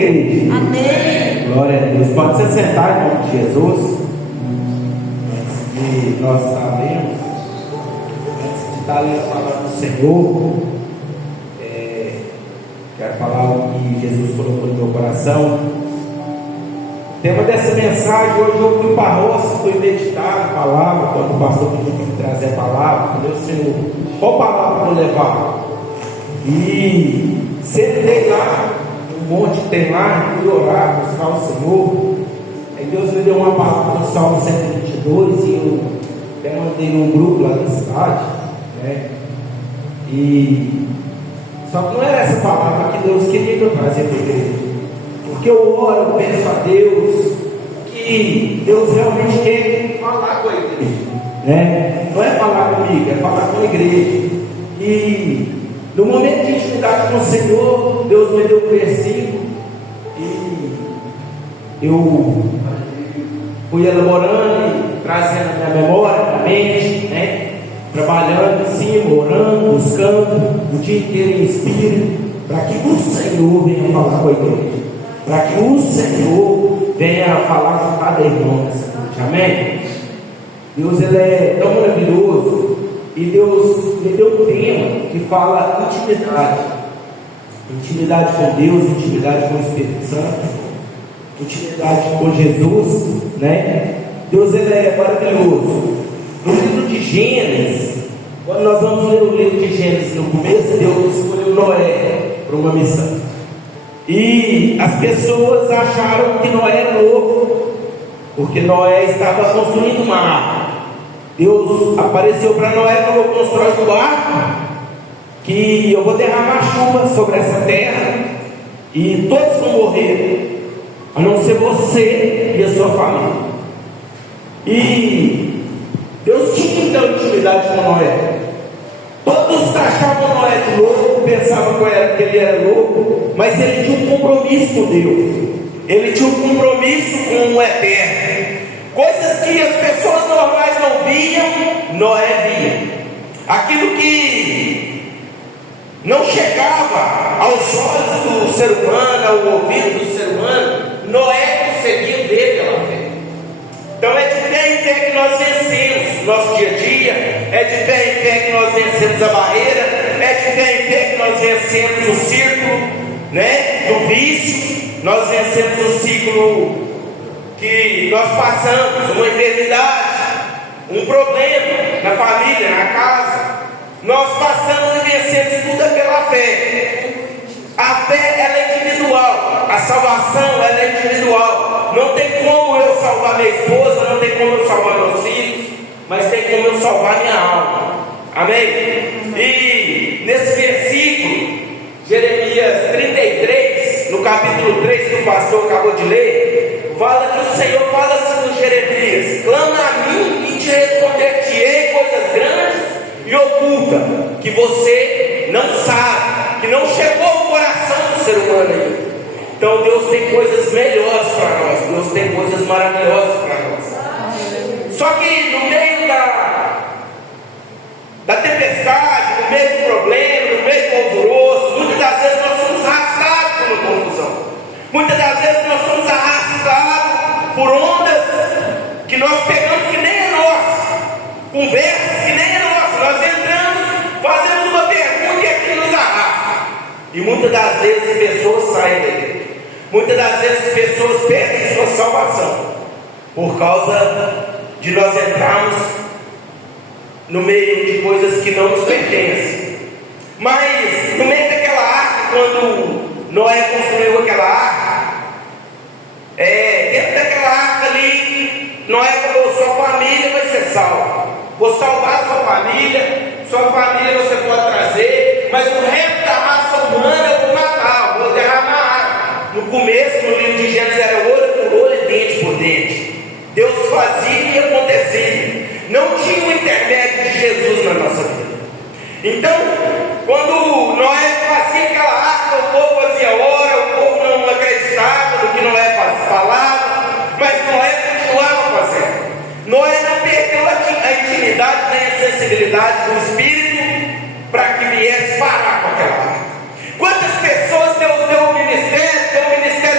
Amém. Glória a Deus. Pode se sentar em nome de Jesus. Antes de nós estarmos, antes de estar lendo a palavra do Senhor, quero falar o que Jesus colocou no meu coração. O tema dessa mensagem, hoje eu fui para a roça, fui meditar na palavra, quando o pastor pediu para me trazer a palavra, falei, Senhor, qual palavra eu vou levar? E sentei lá, um monte tem lá, fui orar, buscar o Senhor. Aí Deus me deu uma palavra no Salmo 122 e eu até mandei num grupo lá da cidade, né? E só que não era essa palavra que Deus queria que eu trazia para a igreja, porque eu oro, eu peço a Deus que Deus realmente quer falar com a igreja, né? Não é falar comigo, é falar com a igreja. E no momento de intimidade com o Senhor, Deus me deu um versículo e eu fui elaborando e trazendo a minha memória, a mente, né? Trabalhando em cima, orando, buscando o dia inteiro em espírito, para que o Senhor venha falar com a igreja, para que o Senhor venha falar com cada irmão nessa noite. Amém? Deus, Ele é tão maravilhoso. E Deus me deu um tema que fala intimidade. Intimidade com Deus, intimidade com o Espírito Santo, intimidade com Jesus, né? Deus, Ele é maravilhoso. No livro de Gênesis, quando nós vamos ler o livro de Gênesis, no começo, Deus escolheu Noé para uma missão. E as pessoas acharam que Noé era louco, porque Noé estava construindo uma arca. Deus apareceu para Noé e falou: constrói um barco, que eu vou derramar chuva sobre essa terra, e todos vão morrer, a não ser você e a sua família. E Deus tinha então intimidade com Noé. Todos taxavam Noé de louco, pensavam que ele era louco, mas ele tinha um compromisso com Deus, ele tinha um compromisso com o Eterno. Coisas que as pessoas normais não viam, Noé via. Aquilo que não chegava aos olhos do ser humano, ao ouvido do ser humano, Noé conseguia ver pela fé. Então é de fé em fé que nós vencemos nosso dia a dia, é de fé em fé que nós vencemos a barreira, é de fé em fé que nós vencemos o círculo, né, do vício, nós vencemos o ciclo que nós passamos, uma enfermidade, um problema na família, na casa. Nós passamos e vencemos tudo pela fé. A fé, ela é individual, a salvação, ela é individual. Não tem como eu salvar minha esposa, não tem como eu salvar meus filhos, mas tem como eu salvar minha alma. Amém? E nesse versículo, Jeremias 33, no capítulo 3 que o pastor acabou de ler, fala que o Senhor fala assim com Jeremias: clama a mim e te responder-te-ei coisas grandes e ocultas, que você não sabe, que não chegou ao coração do ser humano ainda. Então Deus tem coisas melhores para nós, Deus tem coisas maravilhosas para nós. Só que no meio da tempestade, no meio do problema, no meio do alvoroço, muitas das vezes nós somos arrastados por uma confusão. Muitas das vezes nós somos arrastados por ondas que nós pegamos que nem é nossa, conversas que nem é nossa. Nós entramos, fazemos uma pergunta e aquilo nos arrasta. E muitas das vezes pessoas saem da igreja. Muitas das vezes pessoas perdem sua salvação por causa de nós entrarmos no meio de coisas que não nos pertencem. Mas no meio daquela arca, quando Noé construiu aquela arca, dentro daquela arca ali, Noé falou: sua família vai ser salva, vou salvar sua família você pode trazer, mas o resto da raça humana eu vou matar, eu vou derramar água. No começo, no livro de Gênesis, era olho por olho e dente por dente. Deus fazia e acontecia, não tinha um intermédio de Jesus na nossa vida. Então, quando Noé fazia aquela arca, o povo fazia hora, o povo não acreditava no que Noé falava, mas Noé continuava fazendo. Noé não perdeu a intimidade nem a sensibilidade do Espírito para que viesse parar com aquela arca. Quantas pessoas Deus deu o ministério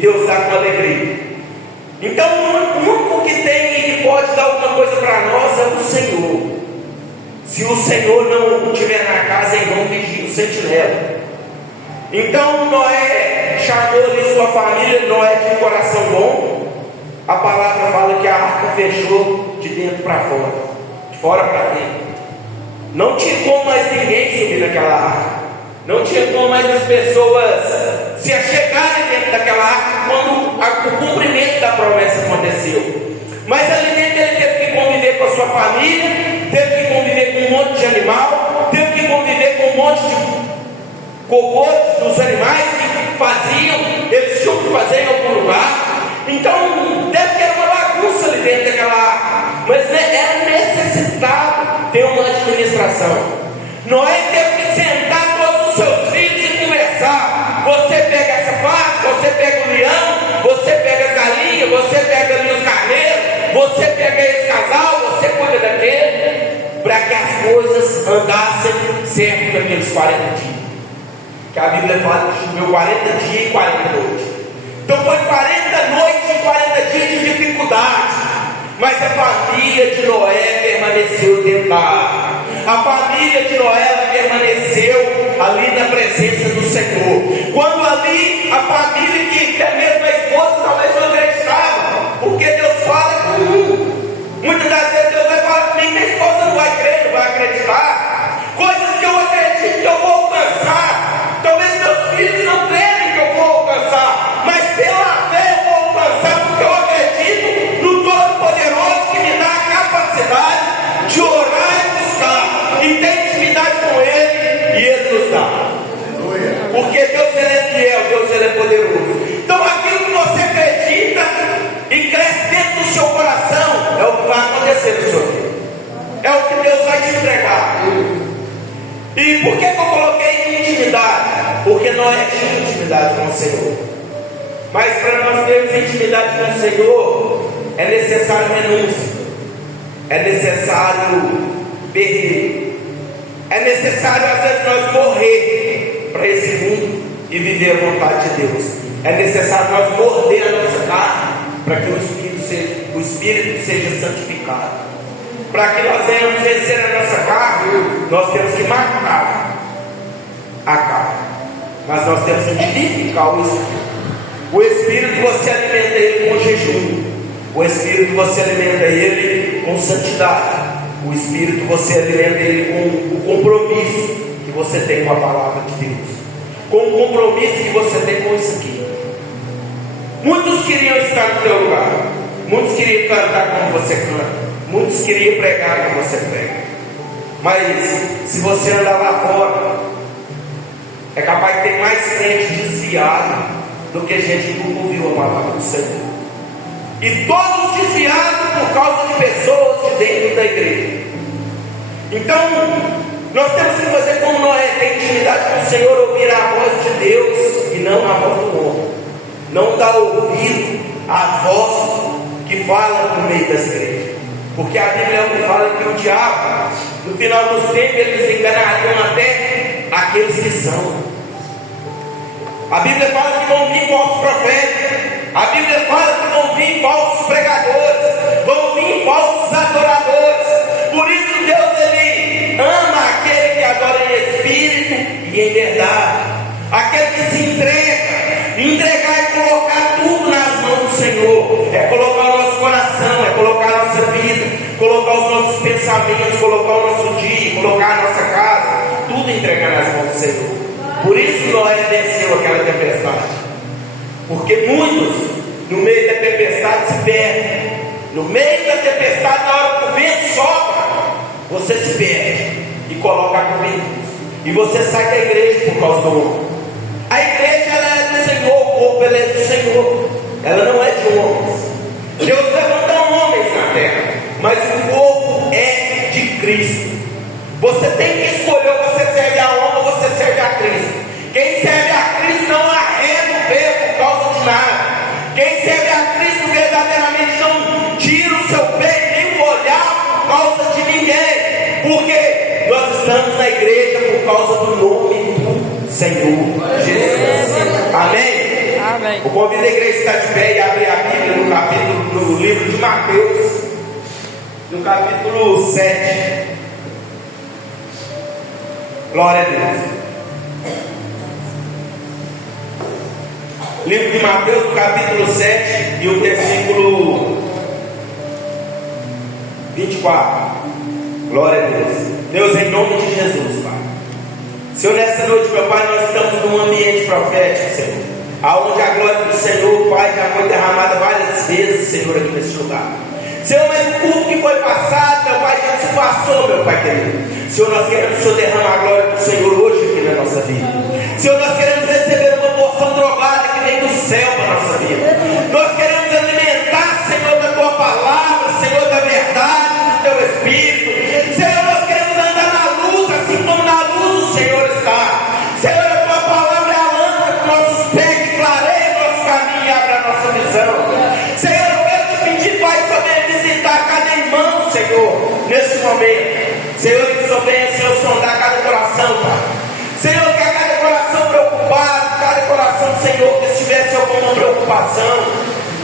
Deus dá com alegria. Então o único que tem e que pode dar alguma coisa para nós é o Senhor. Se o Senhor não estiver na casa, é em vão vigia o sentinela. Então Noé chamou ali sua família. Noé tinha um coração bom. A palavra fala que a arca fechou de dentro para fora, de fora para dentro. Não tinha como mais ninguém subir naquela arca. Não tinha como mais as pessoas se achegarem dentro daquela arca quando o cumprimento da promessa aconteceu. Mas ali dentro ele teve que conviver com a sua família, teve que conviver com um monte de animal, teve que conviver com um monte de cocô dos animais que faziam, eles tinham que fazer em algum lugar. Então deve que era uma bagunça ali dentro daquela arca, mas era necessitado ter uma administração. Noé teve que sentar todos os seus filhos e conversar. Você pega essa parte, você pega o leão, você pega as galinhas, você pega ali os carneiros, você pega esse casal, você cuida daquele, para que as coisas andassem certo naqueles 40 dias. Que a Bíblia fala que choveu 40 dias e 40 noites. Então foi 40 noites e 40 dias de dificuldade. Mas a família de Noé permaneceu dentro da arca. A família de Noé permaneceu ali na presença do Senhor. Quando ali a família, que até mesmo a esposa talvez não acreditava, porque Deus fala com muitas das vezes Deus vai falar comigo que a esposa não vai crer, não vai acreditar. Coisas que eu acredito que eu vou alcançar. Talvez meus filhos não creem que eu vou alcançar, mas pela fé eu vou alcançar, porque eu acredito no Todo-Poderoso que me dá a capacidade de orar e buscar, e ter intimidade com Ele, e Ele nos dá. Porque Deus ele é fiel, Deus ele é poderoso. Então aquilo que você acredita e cresce dentro do seu coração é o que vai acontecer no seu vida. É o que Deus vai te entregar. E por que eu coloquei intimidade? Porque Noé tinha intimidade com o Senhor. Mas para nós termos intimidade com o Senhor, é necessário renúncia, é necessário perder, é necessário às vezes nós morrer para esse mundo e viver a vontade de Deus. É necessário nós morder a nossa carne para que o Espírito seja santificado. Para que nós venhamos vencer a nossa carne, nós temos que matar a carne, mas nós temos que vivificar o Espírito. O Espírito você alimenta ele com jejum, o Espírito você alimenta ele com santidade, o Espírito você alimenta ele com o compromisso que você tem com a palavra de Deus, com o compromisso que você tem com isso aqui. Muitos queriam estar no teu lugar, muitos queriam cantar como você canta, muitos queriam pregar como você prega, mas se você andar lá fora, é capaz de ter mais crente desviado do que gente que nunca ouviu a palavra do Senhor. E todos desviados por causa de pessoas de dentro da igreja. Então, nós temos que fazer como Noé, ter intimidade com o Senhor, ouvir a voz de Deus e não a voz do homem. Não dar ouvido à voz que fala no meio das igrejas. Porque a Bíblia fala que o diabo, no final dos tempos, eles enganariam até aqueles que são. A Bíblia fala que vão vir falsos profetas. A Bíblia fala que vão vir falsos pregadores, vão vir falsos adoradores. Por isso Deus ele ama aquele que adora em espírito e em verdade, aquele que se entrega. Entregar é colocar tudo nas mãos do Senhor, é colocar o nosso coração, é colocar a nossa vida, colocar os nossos pensamentos, colocar o nosso dia, colocar a nossa casa, tudo entregar nas mãos do Senhor. Por isso Noé venceu aquela tempestade, porque muitos no meio da tempestade se perdem. No meio da tempestade, na hora que o vento sopra, você se perde e coloca a comida, e você sai da igreja por causa do homem. A igreja ela é do Senhor, o corpo ela é do Senhor, ela não é de homens. Deus levanta homens na terra, mas o corpo é de Cristo. Você tem que escolher, você serve a homem ou você serve a Cristo. Quem serve a Cristo não arreda o pé por causa de nada. Quem serve a Cristo verdadeiramente não tira o seu pé nem o olhar por causa de ninguém. Porque nós estamos na igreja por causa do nome do Senhor Jesus. Amém? Amém. Eu convido a igreja a estar de pé e abrir a Bíblia no livro de Mateus, no capítulo 7. Glória a Deus. Livro de Mateus, no capítulo 7 e o versículo 24. Glória a Deus. Deus, em nome de Jesus, Pai. Senhor, nessa noite, meu Pai, nós estamos num ambiente profético, Senhor, aonde a glória do Senhor, Pai, já foi derramada várias vezes, Senhor, aqui nesse lugar. Senhor, mas o culto que foi passado, meu Pai, já se passou, meu Pai querido. Senhor, nós queremos que o Senhor derrame a glória do Senhor hoje aqui na nossa vida. Senhor, nós queremos receber uma porção drogada que vem do céu para a nossa vida. Nós queremos alimentar, Senhor, da Tua palavra, Senhor, da verdade, do Teu Espírito. Senhor, nós queremos andar na luz, assim como na luz o Senhor está. Senhor, a Tua palavra é a lâmpada para os nossos pés, que clareia o nosso caminho e abre a nossa visão. Senhor, eu quero te pedir, Pai, também visitar cada irmão, Senhor, neste momento. Senhor, que o Senhor venha, Senhor, sondar cada coração, Pai. Senhor, que a cada coração preocupado, cada coração, Senhor, que estivesse alguma preocupação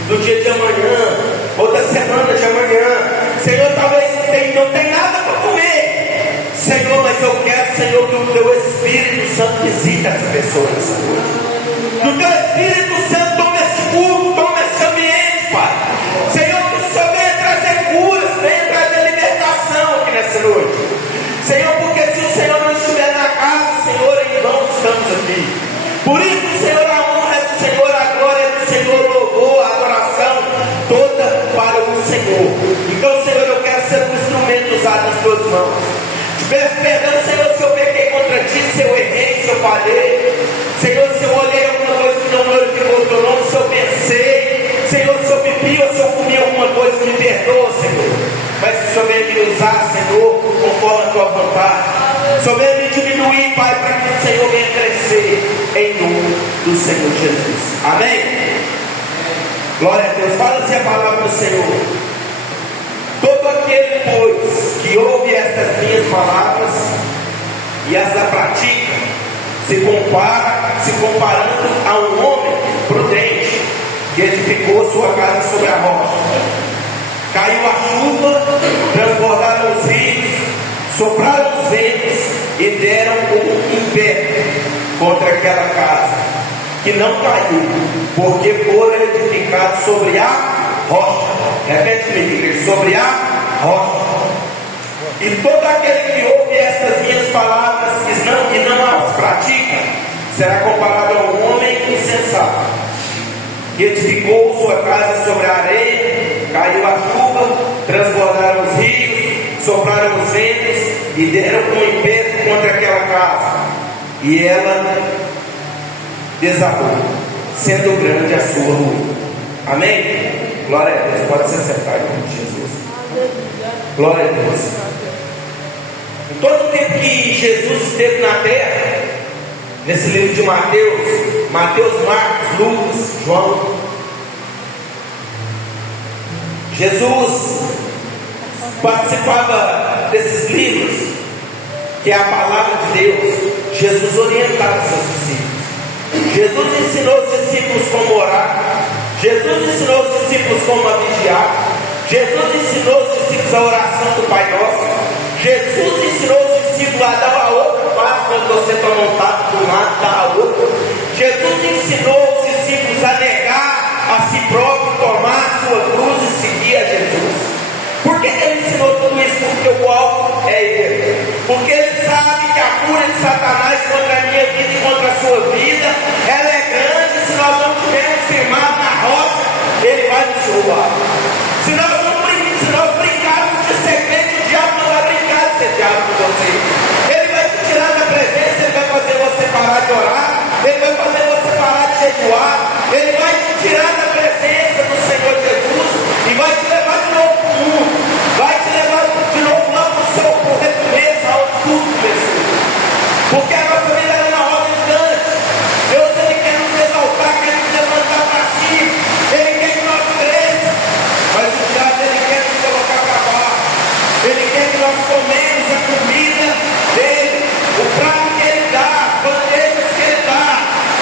no dia de amanhã, ou da semana de amanhã. Senhor, talvez não tenha nada para comer. Senhor, mas eu quero, Senhor, que o Teu Espírito Santo visite essa pessoa nessa noite. Que o Teu Espírito Santo tome esse culto, tome esse ambiente, Pai. Senhor, que o Senhor venha trazer curas, venha trazer libertação aqui nessa noite. Senhor, porque se o Senhor não estiver na casa, Senhor, em vão estamos aqui. Por isso, Senhor, a honra é do Senhor, a glória é do Senhor, o louvor, a adoração, toda para o Senhor. Então, Senhor, eu quero ser um instrumento usado nas Tuas mãos. Te peço perdão, Senhor, se eu pequei contra Ti, se eu errei, se eu falhei. Senhor, se eu olhei alguma coisa que não glorificou o Teu nome, se eu pensei. Senhor, se eu bebi ou se eu comi alguma coisa, me perdoa, Senhor. Mas que o Senhor venha me usar, Senhor, conforme a Tua vontade. O Senhor venha me diminuir, Pai, para que o Senhor venha crescer, em nome do Senhor Jesus. Amém? Glória a Deus. Fala-se a palavra do Senhor. Todo aquele, pois, que ouve estas minhas palavras e as pratica, se comparando a um homem prudente que edificou sua casa sobre a rocha. Caiu a chuva, transbordaram os rios, sopraram os ventos e deram um pé contra aquela casa, que não caiu, porque foram edificados sobre a rocha. Repete comigo, igreja, sobre a rocha. E todo aquele que ouve estas minhas palavras e não as pratica, será comparado a um homem insensato, que edificou sua casa sobre a areia. Caiu a chuva, transbordaram os rios, sopraram os ventos e deram um império contra aquela casa, e ela desabou, sendo grande a sua ruína. Amém? Glória a Deus. Pode se sentar em nome de Jesus. Glória a Deus. Em todo o tempo que Jesus esteve na terra, nesse livro de Mateus, Marcos, Lucas, João, Jesus participava desses livros, que é a palavra de Deus. Jesus orientava seus discípulos. Jesus ensinou os discípulos como orar. Jesus ensinou os discípulos como vigiar. Jesus ensinou os discípulos a oração do Pai Nosso. Jesus ensinou os discípulos a dar a outra face quando você está montado de um lado, dar a outra. Jesus ensinou os discípulos a negar a si próprio, tomar a sua cruz e seguir a Jesus. Por que ele ensinou tudo isso? Porque o alvo é Ele. Porque Ele sabe que a cura de Satanás contra a minha vida e contra a sua vida, ela é grande. Se nós não tivermos firmado na rocha, Ele vai nos derrubar. Se nós brincarmos de serpente, o diabo não vai brincar de ser diabo com você. Ele vai te tirar da presença, Ele vai fazer você parar de orar, Ele vai fazer você parar de jejuar, Ele vai te tirar da presença do Senhor Jesus e vai te levar de novo para o mundo, vai te levar de novo lá para o seu recomeço, ao tudo começou. Porque a nossa vida é uma roda gigante. Deus, Ele quer nos exaltar, quer nos levantar para si, Ele quer que nós cresçamos, mas o diabo, Ele quer nos colocar para baixo. Ele quer que nós comemos a comida dele, o prato que Ele dá, as bandejas que Ele dá,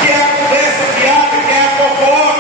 que é a conversa fiada, que é a fofoca.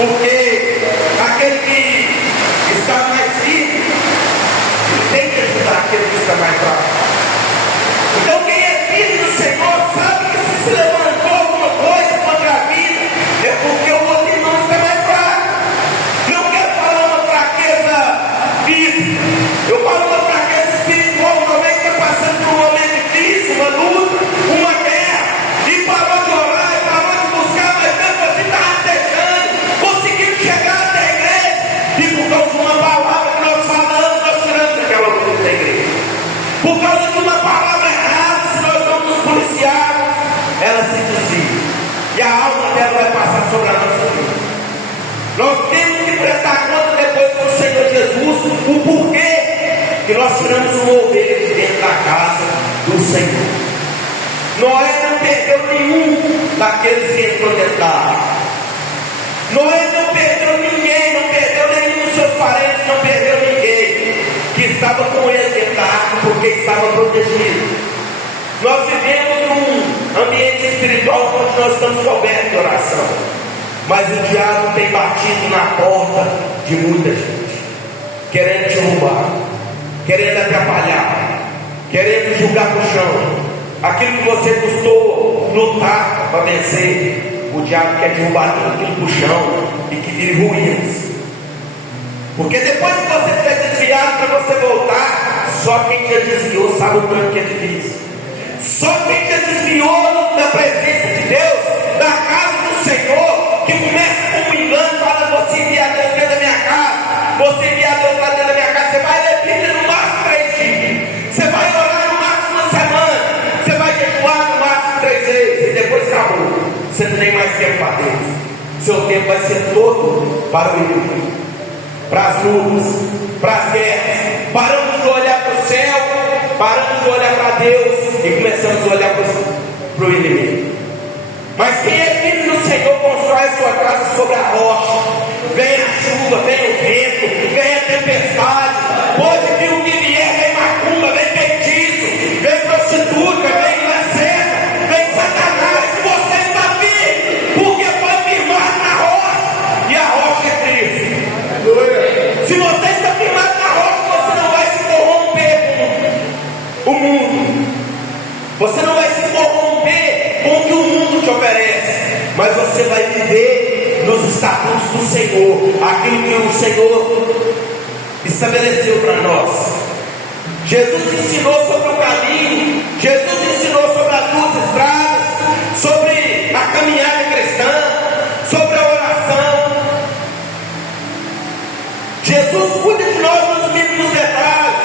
Porque aquele que está mais firme tem que ajudar aquele que está mais fraco. Então quem é filho do Senhor sabe que se levantou alguma coisa contra a vida, é porque o outro irmão está mais fraco. Não quero falar uma fraqueza física, eu falo uma fraqueza espiritual. Talvez está passando por um momento difícil, uma luta, uma guerra, e parou de orar, e parou de buscar, mas mesmo assim está rastejando, conseguiu chegar até a igreja, e por causa de uma palavra que nós falamos, nós tiramos aquela luta da igreja. Por causa de uma palavra errada, se nós não nos policiarmos, ela se desvia, e a alma dela vai passar sobre a nossa vida. Nós temos que prestar conta depois com o Senhor Jesus, o porquê que nós tiramos uma ovelha de dentro da casa do Senhor. Noé não perdeu nenhum daqueles que entrou dentro da arca. Noé não perdeu ninguém, não perdeu nenhum dos seus parentes, não perdeu ninguém que estava com ele dentro da arca, porque estava protegido. Nós vivemos num ambiente espiritual onde nós estamos cobertos de oração, mas o diabo tem batido na porta de muita gente, querendo derrubar, querendo atrapalhar, querendo jogar para o chão. Aquilo que você custou lutar para vencer, o diabo quer derrubar tudo aquilo para o chão e que vire ruínas. Porque depois que você estiver desviado, para você voltar, só quem já desviou sabe o quanto que é difícil. Só quem já desviou da presença de Deus, da casa do Senhor, que começa com um engano, fala: você envia Deus dentro da minha casa, você envia Deus lá dentro da minha casa, você vai ler Bíblia no máximo 3 dias, você vai orar no máximo uma semana, você vai jejuar no máximo 3 vezes, e depois acabou. Você não tem mais tempo para Deus. Seu tempo vai ser todo para o inimigo, para as lutas, para as guerras. Paramos de olhar para o céu, paramos de olhar para Deus e começamos a olhar para o inimigo. Mas quem é filho do Senhor constrói a sua casa sobre a rocha. Vem a chuva, vem o vento, vem a tempestade, pode vir o que vier, vem macumba, vem feitiço, vem prostituta, vem lacerda, vem Satanás. Você está firme, porque foi firmado na rocha, e a rocha é Cristo. Se você está firmado na rocha, você não vai se corromper com o mundo, você não vai se corromper com o que o mundo te oferece, mas você vai viver nos estatutos do Senhor, aquilo que o Senhor estabeleceu para nós. Jesus ensinou sobre o caminho, Jesus ensinou sobre as 2 estradas, sobre a caminhada cristã, sobre a oração. Jesus cuida de nós nos mínimos detalhes.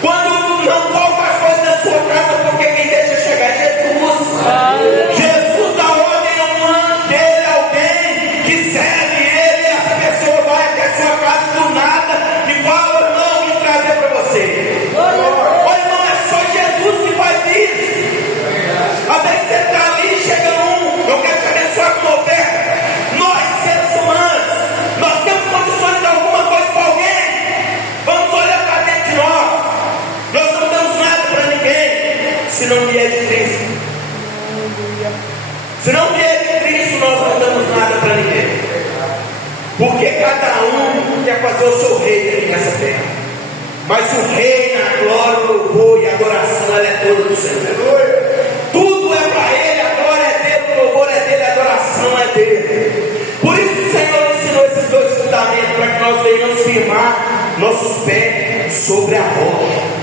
Quando não faltam as coisas da sua casa, porque quem deixa chegar é Jesus. Jesus dá ordem a um anjo dele, alguém que serve ele, e essa pessoa vai até a sua casa do nada e fala: irmão, vim trazer para você. Ô irmão, é só Jesus que faz isso. Às vezes você está ali, chega eu quero te abençoar com uma oferta. Nós, seres humanos, nós temos condições de dar alguma coisa para alguém. Vamos olhar para dentro de nós. Nós não damos nada para ninguém se não vier de Cristo. Se não vier de Cristo, nós não damos nada para ninguém. Porque cada um quer fazer o seu reino aqui nessa terra. Mas o reino, a glória, o louvor e a adoração, ela é toda do Senhor. Tudo é para Ele, a glória é dele, o louvor é dele, a adoração é dele. Por isso o Senhor ensinou esses 2 fundamentos, para que nós venhamos firmar nossos pés sobre a rocha.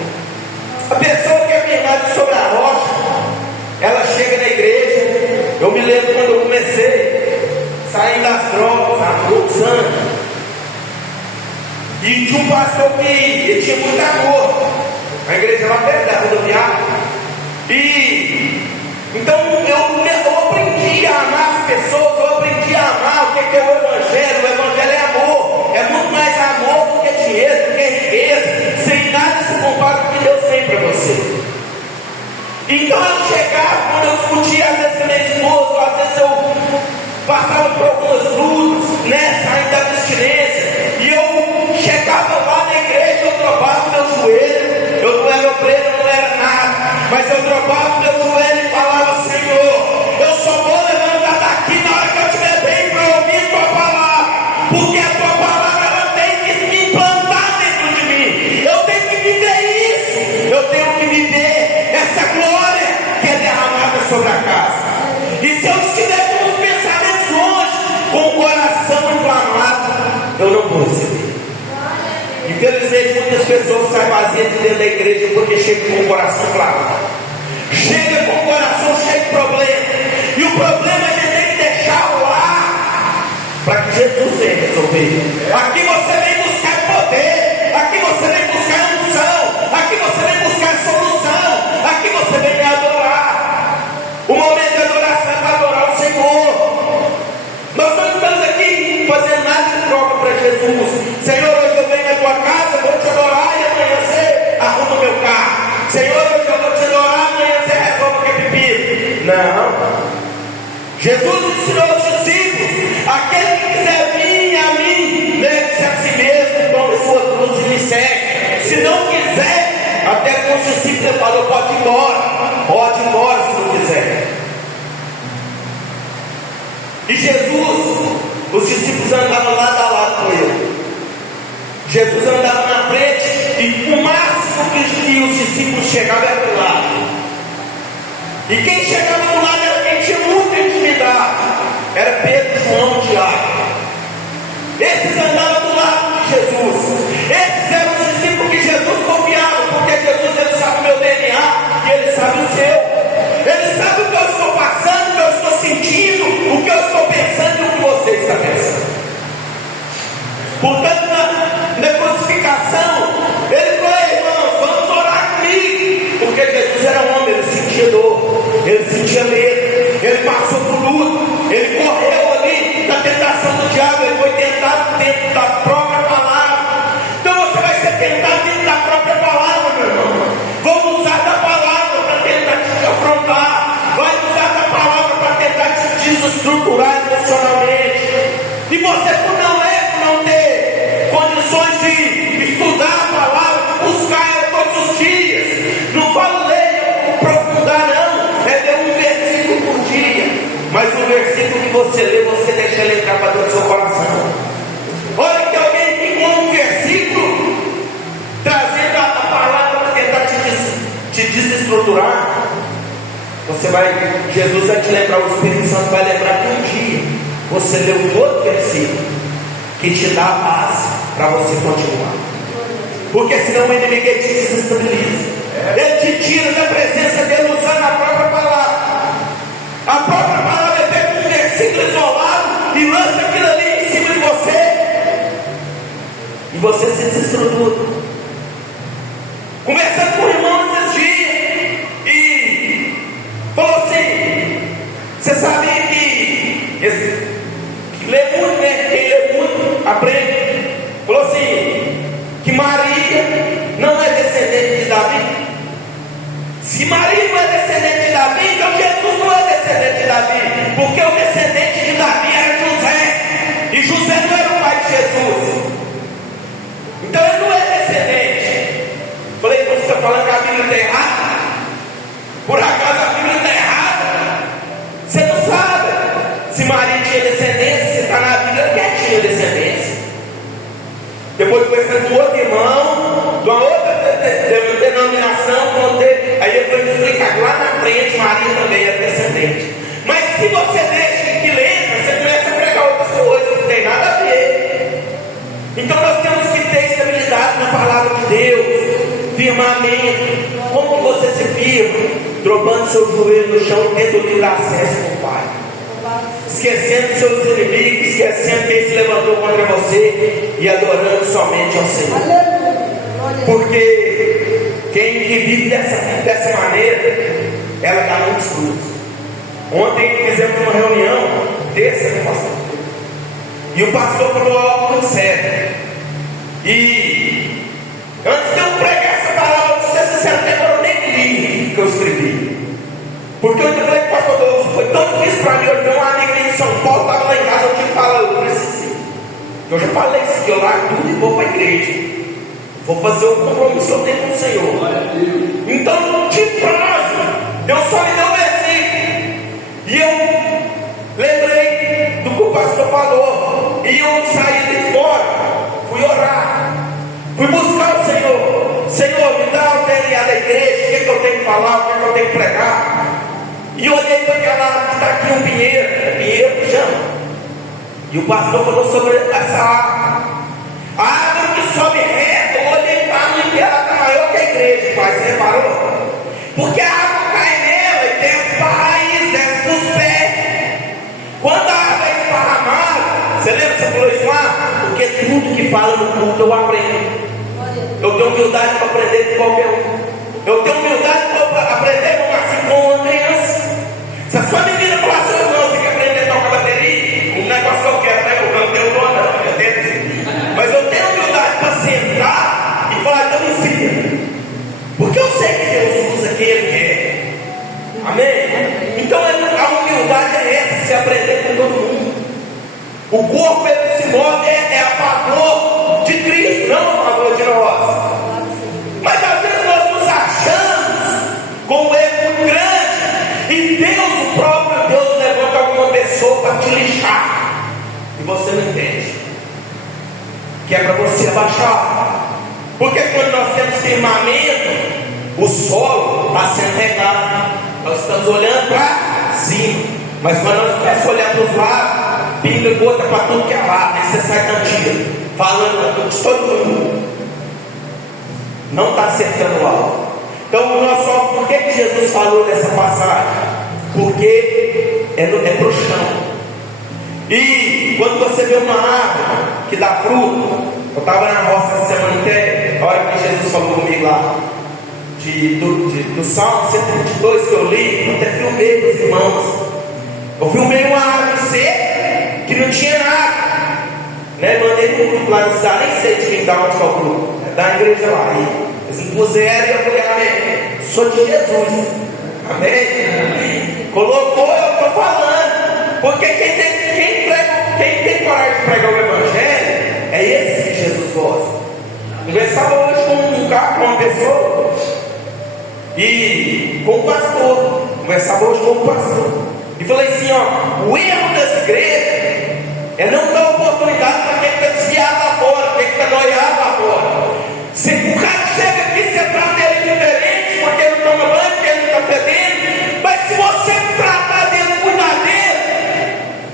A pessoa que é firmada sobre a rocha, ela chega na igreja. Eu me lembro quando eu comecei, saindo das drogas, há muitos anos, e tinha um pastor que tinha muito amor, a igreja lá perto da rodoviária, e então eu aprendi a amar as pessoas, eu aprendi a amar o que é o Evangelho. O Evangelho é amor, é muito mais amor do que dinheiro, do que riqueza, sem nada se compara com o que Deus tem para você. Então eu chegava, quando eu discutia às vezes com minha esposa, às vezes eu passava por algumas lutas, saindo da abstinência, e eu chegava lá na igreja, eu dobrava o meu joelho. Eu não era obreiro, eu não era nada, mas eu dobrava o meu joelho e falava: Senhor, eu só vou levantar daqui na hora que eu estiver bem para ouvir tua porque a tua palavra ela tem que se implantar dentro de mim. Eu tenho que viver isso, eu tenho que viver essa glória que é derramada sobre a casa. E se eu estiver com os pensamentos longe, com o coração inflamado, eu não vou receber. Infelizmente, muitas pessoas saem vazias de dentro da igreja porque chegam com o coração inflamado, chega com o coração cheio de problema. E o problema a gente tem que deixar lá para que Jesus venha resolver. Aqui você vem buscar poder, aqui você vem buscar unção, aqui você vem buscar solução, aqui você vem me adorar. O momento de adoração é para adorar o Senhor. Nós não estamos aqui fazendo nada de troca para Jesus. Senhor, hoje eu venho na tua casa, vou te adorar e amanhã você arruma o meu carro. Senhor, hoje eu vou te adorar, amanhã você resolve o que é pepino. Não. Jesus ensinou aos discípulos: aquele que quiser vir a mim, negue-se a si mesmo, tome sua cruz e me segue. Se não quiser, até com os discípulos ele falou: pode ir embora se não quiser. E Jesus, os discípulos andavam lado a lado com ele. Jesus andava na frente e o máximo que os discípulos chegavam era do lado. E quem chegava do lado era quem tinha muita intimidade. Era Pedro, João e Tiago. Esses andavam do lado de Jesus. Esses eram os discípulos que Jesus confiava, porque Jesus ele sabe o meu DNA e ele sabe o seu. Ele sabe o que eu estou passando, o que eu estou sentindo, o que eu estou pensando e o que você está pensando. Portanto, na crucificação, ele falou: irmãos, vamos orar comigo. Porque Jesus era homem, ele sentia dor, ele sentia medo, ele passou por luta, ele correu ali da tentação do diabo, ele foi tentado dentro da própria palavra. Então você vai ser tentado dentro da própria palavra, meu irmão. Vamos usar da palavra para tentar te afrontar, vai usar da palavra para tentar te desestruturar emocionalmente. E você, por não ter condições de estudar a palavra, de buscar ela todos os dias, não falo ler, aprofundar não, é ler um versículo por dia, mas o versículo que você lê, você deixa ele entrar para dentro do seu coração. Olha que alguém ficou um versículo trazendo a palavra para tentar te desestruturar. Jesus vai te lembrar, o Espírito Santo vai lembrar que um dia você leu um outro versículo que te dá a paz para você continuar. Porque senão o inimigo te desestabiliza. Ele te tira da presença dele usando a própria palavra. A própria palavra é pega um versículo isolado e lança aquilo ali em cima de você. E você se desestrutura. Conversando com o irmão esses dias e falou assim: você sabia que lê muito, né? Quem lê muito aprende. Falou assim: que Maria não é descendente de Davi. Se Maria não é descendente de Davi, então Jesus não é descendente de Davi, porque o descendente de Davi era José, e José não era o pai de Jesus, então ele não é descendente. Falei: você está falando que a Bíblia está errada? Por acaso a Bíblia está errada? Você não sabe se Maria tinha descendência, se está na Bíblia que tinha descendência. Depois conversando com outro irmão, de uma outra denominação, aí ele foi me explicar que lá na frente Maria também era descendente. Mas se você deixa que lembra, você começa a pregar outras coisas, não tem nada a ver. Então nós temos que ter estabilidade na palavra de Deus, firmamento. Como que você se firma? Dobrando seu joelho no chão e tendo livre acesso com o Pai, esquecendo seus inimigos, esquecendo quem se levantou contra você e adorando somente ao Senhor. Porque quem que vive dessa maneira, ela dá muitos frutos. Ontem fizemos uma reunião terça, né, pastor? E o pastor falou algo muito sério. E antes de eu pregar essa palavra, você eu nem li o que eu escrevi. Porque eu falei que o pastor Deus foi tão difícil para mim. Eu tenho um amigo em São Paulo, estava lá em casa, eu tinha que falar, eu precisei. Eu já falei isso, que eu largo tudo e vou para a igreja. Vou fazer o compromisso que eu tenho com o Senhor. Então, de prazo, Deus só me deu um versículo. E eu lembrei do que o pastor falou. E eu saí que falar, o que eu tenho que pregar. E olhei para aquela árvore que está aqui, um pinheiro que chama. E o pastor falou sobre essa árvore. A árvore que sobe reto, eu olhei para a árvore e ela está maior que a igreja, pai, você reparou? Porque a água cai nela e desce para a raiz, desce para os pés. Quando a água é esparramada, você lembra que você falou isso lá? Porque tudo que fala no culto eu aprendo. Eu tenho humildade para aprender de qualquer um. Eu tenho humildade para aprender assim com uma criança. Se a sua menina falar assim, não, você quer aprender a tocar bateria? Um negócio que eu quero, né? Eu não tenho dor, não. Mas eu tenho humildade para sentar e falar, então me ensina. Porque eu sei que Deus usa quem Ele quer. Amém? Então a humildade é essa, se aprender com todo mundo. O corpo ele se move a favor de Cristo, não a favor de nós. Mas às vezes nós nos achamos com um erro muito grande. E Deus, o próprio Deus, levanta alguma pessoa para te lixar. E você não entende. Que é para você abaixar. Porque quando nós temos firmamento, o solo está sendo regado. Nós estamos olhando para cima. Mas quando nós começamos a olhar para os lados, pinga gota para tudo que é lado. Aí você sai cantinho, falando de todo mundo. Não está acertando o alvo. Então, nós falamos, por que Jesus falou dessa passagem? Porque é para o chão. E quando você vê uma árvore que dá fruto, eu estava na roça essa semana inteira, a hora que Jesus falou comigo lá, do Salmo 122 que eu li, eu até filmei com os irmãos. Eu filmei uma árvore seca que não tinha nada. Né? Mandei no grupo lá no cidade, nem sei de quem dá onde é o grupo, da igreja lá. E eles impuseram e eu falei, amém. Sou de Jesus. Amém? Colocou, eu estou falando. Porque quem tem coragem de pregar o Evangelho é esse que Jesus gosta. Conversava hoje com uma pessoa e com o pastor. Conversava hoje com o pastor. E falei assim, ó, o erro das igrejas é não dar oportunidade para quem está desviado lá fora, quem está noiado lá fora. Se o cara chega aqui, você trata ele diferente, porque ele não toma banho, porque ele não está fedendo. Mas se você tratar dele, cuidar dele,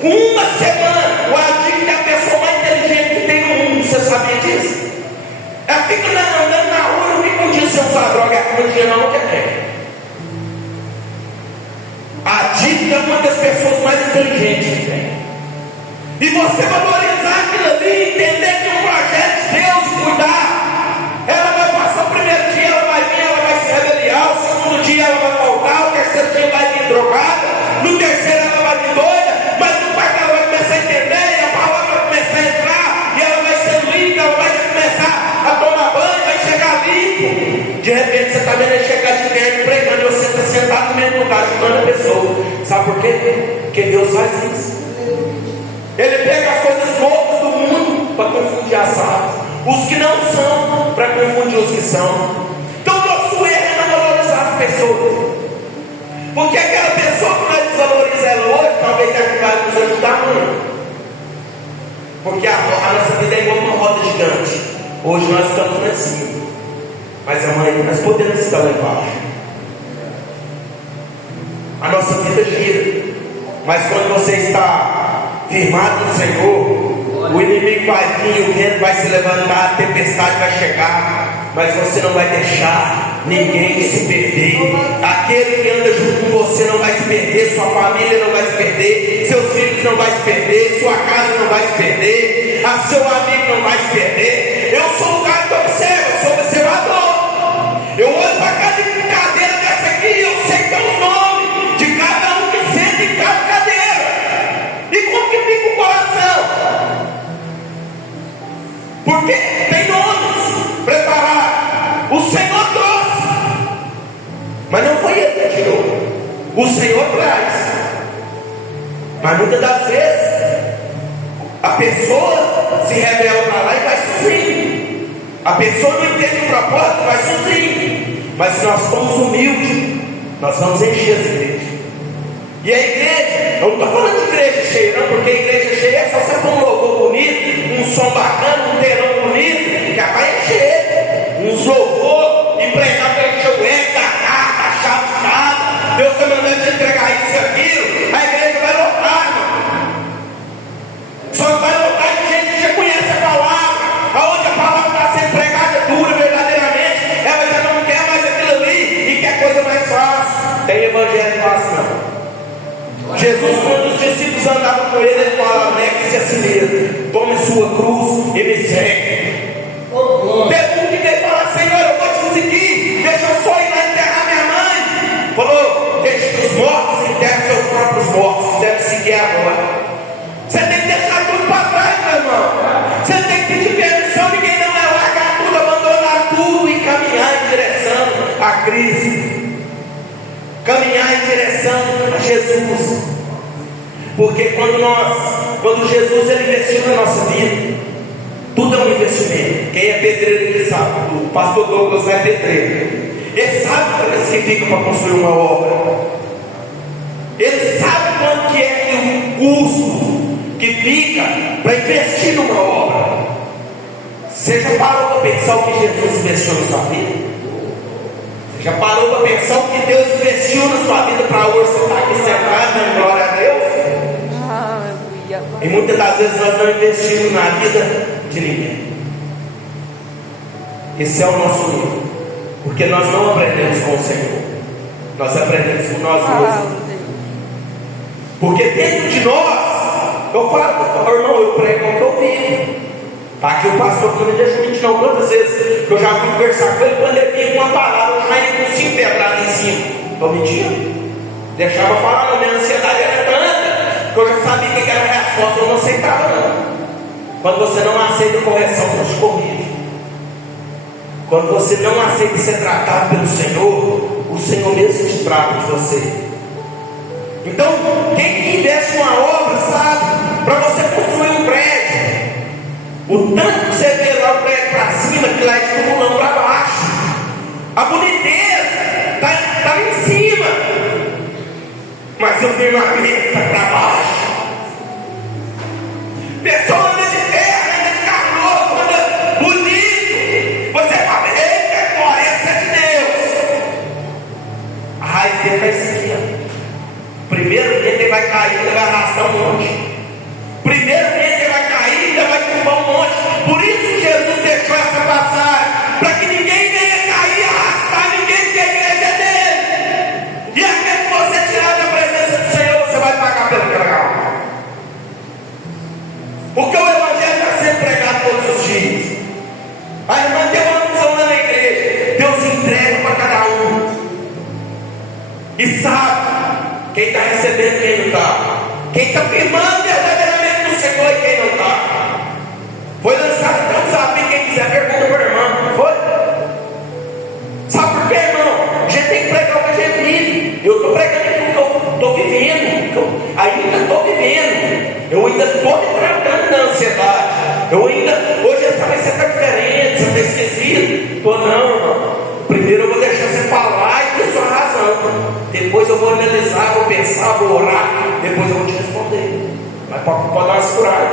com uma semana, o Adilho é a pessoa mais inteligente que tem no mundo, você sabia disso? Ela fica andando na rua, não fica um dia sem usar droga, um dia não quer. A dívida é uma das pessoas mais inteligentes que tem. E você valorizar aquilo ali, entender que um projeto de Deus, cuidar. Ela vai passar o primeiro dia, ela vai vir, ela vai se rebeliar. O segundo dia ela vai voltar, o terceiro dia vai vir drogada. No terceiro ela vai vir doida. Mas no quarto ela vai começar a entender, e a palavra vai começar a entrar. E ela vai ser limpa, ela vai começar a tomar banho, vai chegar limpo. De repente você está vendo ele chegar de terno, pregando, e você está sentado no mesmo lugar, ajudando a pessoa. Sabe por quê? Porque Deus faz isso. Ele pega as coisas boas do mundo para confundir as sábias. Os que não são, para confundir os que são. Então nosso erro é não valorizar as pessoas. Porque aquela pessoa que nós desvalorizamos ela hoje, talvez é que vai nos ajudar amanhã. Porque a nossa vida é igual uma roda gigante. Hoje nós estamos lá em cima, mas amanhã nós podemos estar lá embaixo. A nossa vida gira. Mas quando você está firmado no Senhor, o inimigo vai vir, o vento vai se levantar, a tempestade vai chegar, mas você não vai deixar ninguém se perder. Aquele que anda junto com você não vai se perder, sua família não vai se perder, seus filhos não vai se perder, sua casa não vai se perder, seu amigo não vai se perder. Eu sou um cara que observa, eu sou observador. Eu olho para cada cadeira dessa aqui e eu sei que tem os nomes de cada um que senta em cada cadeira. E como que fica o coração? Porque tem nomes preparados. O Senhor trouxe, mas não foi Ele que tirou. O Senhor traz. Mas muitas das vezes a pessoa se rebela para lá e vai sofrer. A pessoa não entende o propósito, vai sofrer. Mas se nós formos humildes, nós vamos encher as igrejas. E a igreja, eu não estou falando de igreja cheia, não, porque a igreja cheia é só você pôr um louvor bonito, um som bacana, um telão bonito, que vai encher. Uns louvor e pregar para encher o ego da carta, cruz e me segue. Teve um que veio falar: Senhor, eu vou te seguir, deixa eu só ir lá enterrar minha mãe. Falou: deixa que os mortos enterrem seus próprios mortos, deve seguir agora. Você tem que deixar tudo para trás, meu irmão. Você tem que pedir permissão, ninguém não vai largar tudo, abandonar tudo e caminhar em direção a Cristo. Caminhar em direção a Jesus. Porque quando Jesus ele investiu na nossa vida, tudo é um investimento. Quem é pedreiro ele sabe. O pastor Douglas é pedreiro. Ele sabe o que significa para construir uma obra. Ele sabe quanto que é o custo que fica para investir numa obra. Você já parou para pensar o que Jesus investiu na sua vida? Você já parou para pensar o que Deus investiu na sua vida para hoje você estar aqui sentado dando glória a Deus? E muitas das vezes nós não investimos na vida de ninguém. Esse é o nosso erro, porque nós não aprendemos com o Senhor, nós aprendemos com nós mesmos. Porque dentro de nós, eu falo, irmão, eu prego o que eu vivo. Aqui o pastor não me deixa mentir, não. Quantas vezes que eu já fui conversar com ele, quando ele vinha com uma palavra, eu já ia com 5 pedradas em cima. Estou mentindo? Deixava falar, a minha ansiedade era tanta que eu já sabia que era a resposta, eu não aceitava, não. Quando você não aceita correção, Deus te corrige. Quando você não aceita ser tratado pelo Senhor, o Senhor mesmo te trata de você. Então, quem investe uma obra, sabe, para você construir um prédio, o tanto que você vê lá o prédio para cima, que lá é estimulando para baixo, a boniteza está em cima, mas o firmamento está para baixo. Pessoa anda de terra, anda de carro novo, anda bonito, você fala: eita, glória, essa é de Deus. A raiz dele está em cima. Primeiro ele vai cair, ele vai arrastar um monte. Primeiro ele vai cair, ele vai derrubar um monte. Por isso Jesus deixou essa passagem, para que ninguém venha cair e arrastar ninguém, que a igreja é dele. E aquele que você tirar da presença do Senhor, você vai pagar pelo que legal. Porque o Evangelho está sendo pregado todos os dias. A irmã tem uma visão lá na igreja. Deus entrega para cada um. E sabe quem está recebendo e quem não está. Quem está firmando verdadeiramente no Senhor e quem não está. Foi lançado até um desafio, quem quiser pergunta para o irmão, não foi? Sabe por quê, irmão? A gente tem que pregar o que a gente vive. Eu estou pregando aquilo que eu estou vivendo, que eu ainda estou vivendo. Eu ainda estou me tratando da ansiedade. Eu ainda, hoje essa vai ser diferente, você está esquecido. Estou não, irmão. Primeiro eu vou deixar você falar e ter sua razão. Depois eu vou analisar, vou pensar, vou orar. Depois eu vou te responder. Mas pode dar uma segurada.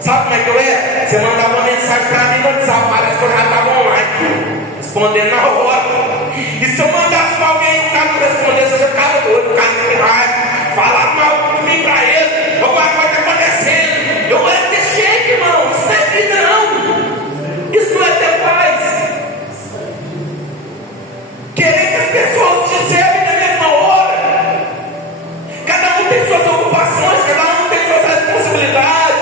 Sabe como é que eu era? Você mandava uma mensagem para mim no WhatsApp, parece que eu já estava online, respondendo na hora. E se eu mandasse para alguém e o cara não respondesse, eu já ficava doido, o cara não tem raiva. Falava mal de mim para ele, alguma coisa está acontecendo. Eu era desse jeito, irmão. Isso não é vida, não. Isso não é ter paz. Querer que as pessoas te servem na mesma hora. Cada um tem suas ocupações, cada um tem suas responsabilidades.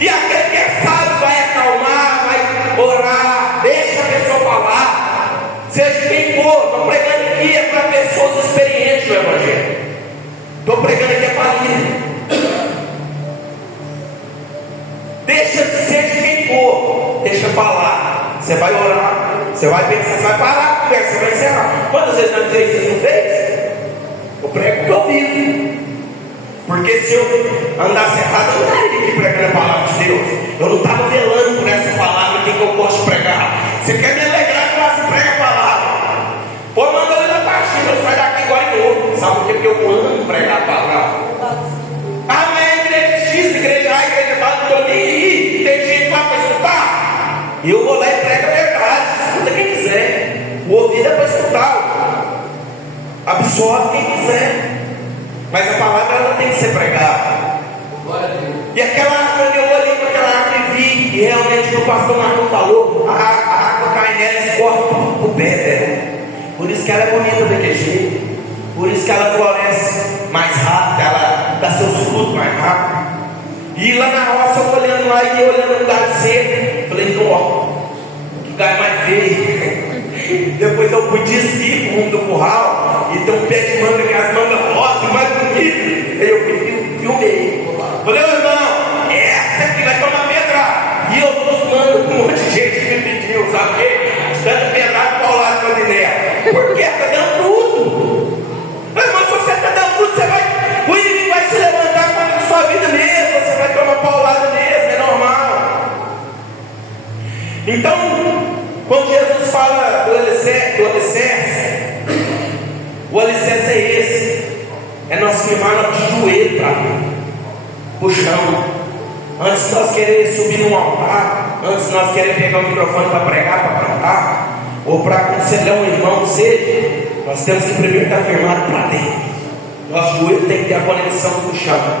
E aquele que é sábio vai acalmar, vai orar, deixa a pessoa falar. Seja quem for, estou pregando aqui é para pessoas experientes no Evangelho. Estou pregando aqui é para líder. Seja quem for, deixa falar. Você vai orar, você vai pensar, você vai parar a conversa, você vai encerrar. Quantas vezes não fez, vocês não fez? Eu prego o que eu vivo. Porque se eu andasse errado, eu não estaria aqui pregando a palavra de Deus. Eu não estava velando por essa palavra que eu posso pregar. Você quer me alegrar que você prega a palavra? Pô, manda eu ir na partida, eu saio daqui igual em novo. Sabe por quê? Porque eu amo pregar a palavra. Ah, mas é igreja X, igreja A, igreja B, não estou nem aí. Tem gente lá para escutar. E eu vou lá e prego a verdade. Escuta quem quiser. O ouvido é para escutar. Absorve quem quiser. Mas a palavra ela tem que ser pregada. E aquela árvore, eu olhei para aquela árvore e vi, e realmente o pastor Marcão falou, a água cai nela e corta o pé dela. Por isso que ela é bonita daquele jeito. Por isso que ela floresce mais rápido, ela dá seus frutos mais rápido. E lá na roça, eu olhando lá e olhando o lugar seco, falei, ó, que lugar mais feio. Depois eu fui descer pro rumo do curral e tem um pé de manga, que as mangas rosas, mais bonito. Aí eu filmei. Falei, ô irmão, essa aqui vai tomar pedra. E eu tô mandando com um monte de gente que me pediu, sabe o quê? Dando pedrada para o lado do Guiné. Por quê? Está dando fruto. Mas se você está dando fruto, você vai. O inimigo vai se levantar contra a sua vida mesmo. Você vai tomar paulada mesmo, é normal. Então, quando Jesus fala do alicerce, o alicerce é esse. É nós firmar de joelho para o chão. Antes de nós querer subir num altar, antes de nós querer pegar o microfone para pregar, para cantar, ou para aconselhar um irmão, seja, nós temos que primeiro estar firmado para dentro. Nosso joelho tem que ter a conexão com o chão.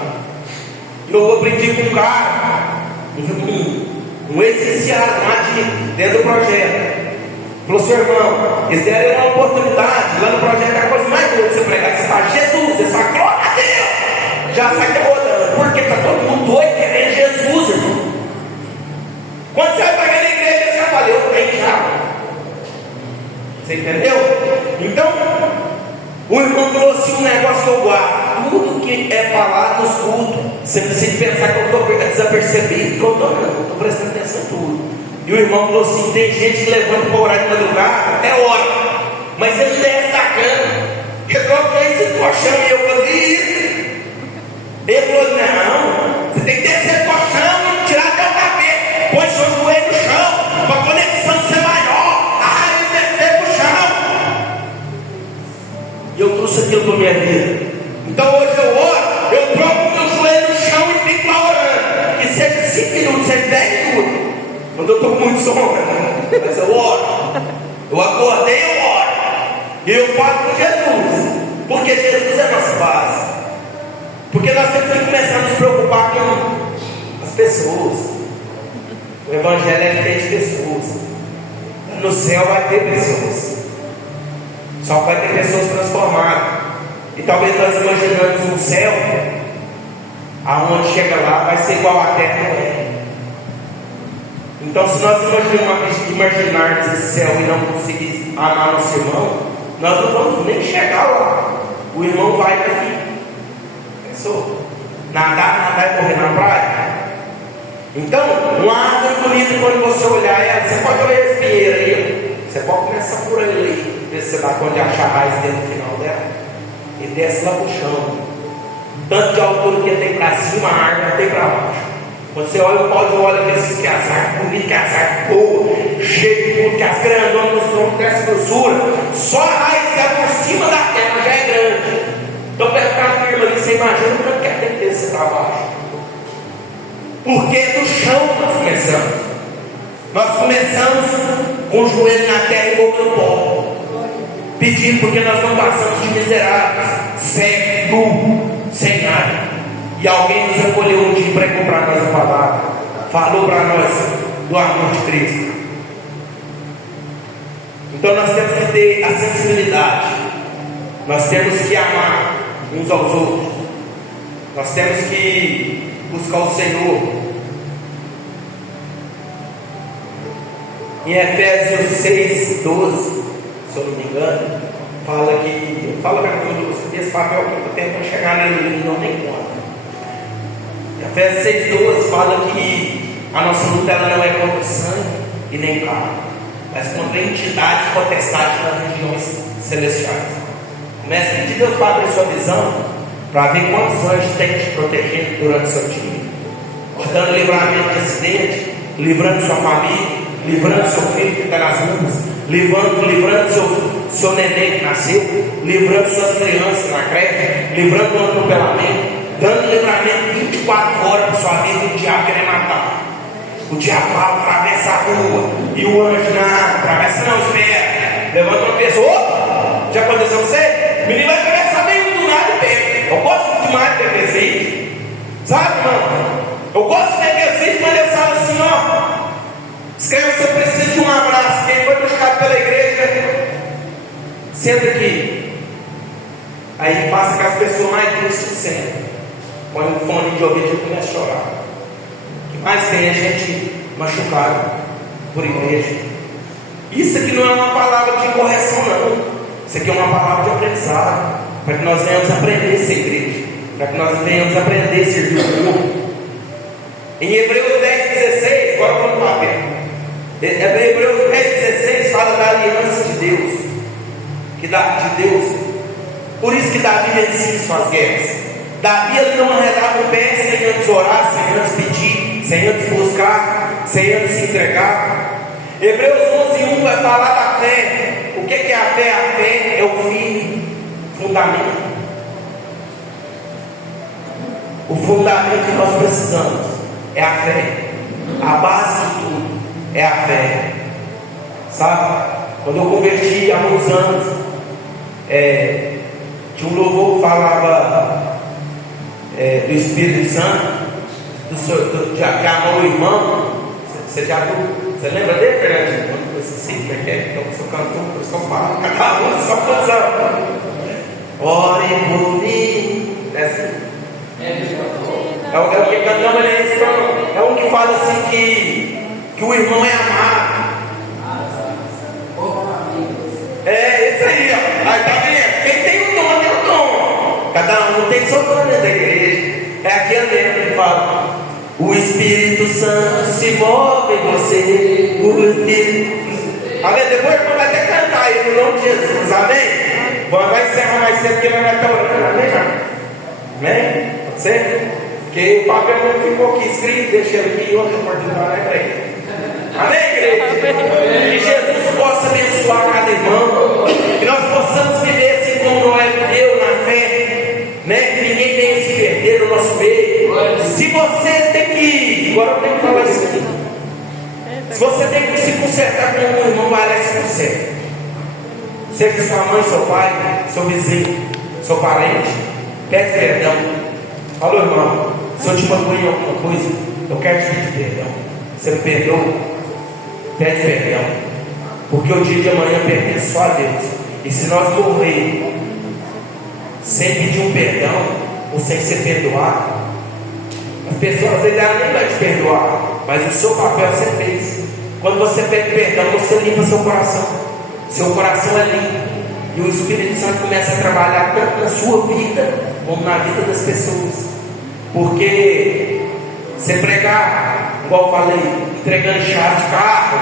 Eu aprendi com um cara, um ex-viciado lá dentro do projeto. Falou, seu irmão, eles deram uma oportunidade, lá no projeto é a coisa mais boa de você pregar. Você fala, Jesus, você fala, glória a Deus, já sai rodando, porque está todo mundo doido querendo Jesus, irmão. Quando você vai pregar na igreja, você fala, eu tenho já. Você entendeu? Então, o irmão trouxe um negócio que eu guardo. Tudo que é falado nos cultos, você precisa pensar que eu estou desapercebido, que eu estou prestando atenção em tudo. E o irmão falou assim: tem gente que levanta para orar de madrugada, até hora, mas ele desce da cama, resolve esse colchão, e eu fazia isso. Ele falou: não, você tem que descer do colchão e tirar até o tapete, põe seu joelho no chão, para a conexão ser maior, ele descer para o chão. E eu trouxe aquilo para a minha vida. Então hoje eu oro, eu troco meu joelho no chão e fico lá orando, que seja 5 minutos, seja 10 minutos. Quando eu estou com muito sono, mas eu oro. Eu acordei, eu oro. E eu falo com Jesus. Porque Jesus é a nossa base. Porque nós temos que começar a nos preocupar com as pessoas. O Evangelho é feito de pessoas. No céu vai ter pessoas. Só vai ter pessoas transformadas. E talvez nós imaginamos um céu aonde chega lá vai ser igual a terra não é. Então, se nós imaginarmos esse céu e não conseguir amar nosso irmão, nós não vamos nem chegar lá. O irmão vai daqui. Pensou? Nadar e correr na praia. Então, uma árvore bonita, quando você olhar ela, você pode olhar esse pinheiro aí. Você pode começar por ele aí, ver se você dá conta de achar raiz dentro do final dela. E desce lá pro chão. Tanto de altura que ele tem para cima, a árvore tem para baixo. Você olha o pau de óleo desses casacos, bonito casaco, boa, cheio de tudo, que as grandonas nos troncos dessa grossura, só a raiz que é por cima da terra já é grande. Então, para ficar firme ali, você imagina o tanto que tem que descer para baixo. Porque do chão nós começamos. Nós começamos com o joelho na terra e boca no pó, pedindo, porque nós não passamos de miseráveis, cegos, sem nada. E alguém nos acolheu um dia para comprar nós a palavra, falou para nós do amor de Cristo. Então nós temos que ter a sensibilidade, nós temos que amar uns aos outros, nós temos que buscar o Senhor. Em Efésios 6, 12, se eu não me engano, fala que, fala para mim, esse papel que eu tenho para chegar nele, não tem conta. Efésios 6,12 fala que a nossa luta ela não é contra sangue e nem carne, mas contra entidades potestades nas regiões celestiais. Comece a pedir Deus para abrir sua visão, para ver quantos anjos tem te protegendo durante o seu dia, dando livramento de acidente, livrando sua família, livrando seu filho que está nas ruas, livrando seu neném que nasceu, livrando suas crianças na creche, livrando do atropelamento, dando livramento 24 horas para sua vida. O diabo querer matar, o diabo atravessa a rua e o anjo não atravessa, não, espera, levanta uma pessoa. Já aconteceu você? O menino vai atravessar meio do nada e pega. Eu gosto demais de ter feito, sabe, irmão? Eu gosto de ter feito, mas eu falo assim, ó, escreve, você precisa de um abraço. Quem foi buscado pela igreja, senta aqui. Aí passa com as pessoas mais tristes, senta, põe um fone de ouvido e começa a chorar. mas tem gente machucada por igreja. Isso aqui não é uma palavra de correção, não. Isso aqui é uma palavra de aprendizado, para que nós venhamos aprender a ser igreja, para que nós venhamos aprender a servir o povo. Em Hebreus 10,16, agora vamos para Hebreus 10,16 fala da aliança de Deus, de Deus. Por isso que Davi vencia suas guerras. Davi ele não arredava o pé sem antes orar, sem antes pedir, sem antes buscar, sem antes se entregar. Hebreus 11,1 vai falar da fé. O que é a fé? A fé é o firme fundamento. O fundamento que nós precisamos é a fé. A base de tudo é a fé. Sabe? Quando eu converti há uns anos, tinha um louvor que falava do Espírito Santo, que amou o irmão. Você já viu? Você lembra dele, Fernandinho? Quando eu sei como é que é? Então eu sou cantor, eu só falo, cada um só canção. Ore por mim. É assim. É o que cantamos ali. É um que fala assim que o irmão é amado. É isso aí, ó. Aí tá vendo? Quem tem o dom tem o dom. Cada um tem seu dom dentro da igreja. É aquele mesmo que fala: o Espírito Santo se move em você. O Espírito. Amém? Depois vai até cantar aí no nome de Jesus. Amém? Vai encerrar mais cedo porque ele vai estar orando. Amém? Amém? Pode ser? Porque o papel não ficou aqui escrito. Deixa ele aqui e outra oportunidade para ele. Amém, igreja? Que Jesus possa abençoar cada irmão. Que nós possamos viver assim como Noé viveu, na fé, né? Que ninguém venha se perder no nosso meio. Se você tem que, agora eu tenho que falar isso aqui. Se você tem que se consertar com um irmão, vai lá e se conserta. Seja sua mãe, seu pai, seu vizinho, seu parente, pede perdão. Fala, irmão, se eu te magoei em alguma coisa, eu quero te pedir perdão. Você me perdoa? Pede perdão, porque o dia de amanhã pertence só a Deus. E se nós morrer sem pedir um perdão, ou sem ser perdoado, as pessoas às vezes não vai te perdoar, mas o seu papel você fez. Quando você pede perdão, você limpa seu coração. Seu coração é limpo, e o Espírito Santo começa a trabalhar tanto na sua vida como na vida das pessoas. Porque você pregar, igual eu falei, entregando chave de carro,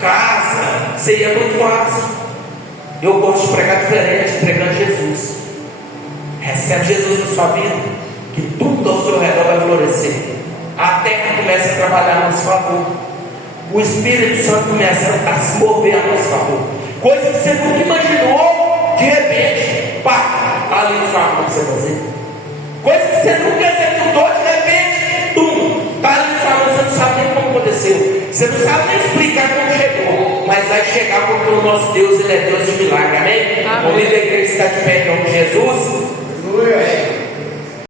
casa, seria muito fácil. Eu gosto de pregar diferente, entregando Jesus. Recebe Jesus na sua vida, que tudo ao seu redor vai florescer. A terra começa a trabalhar a nosso favor. O Espírito Santo começa a se mover a nosso favor. Coisa que você nunca imaginou, de repente, pá, está ali no sua mão para você fazer. Coisa que você nunca executou, de repente, está ali no sua mão, você não sabe nem como aconteceu. Você não sabe nem explicar como chegou, mas vai chegar porque o nosso Deus, Ele é Deus de milagre, amém? O líder da igreja está de pé em nome de Jesus.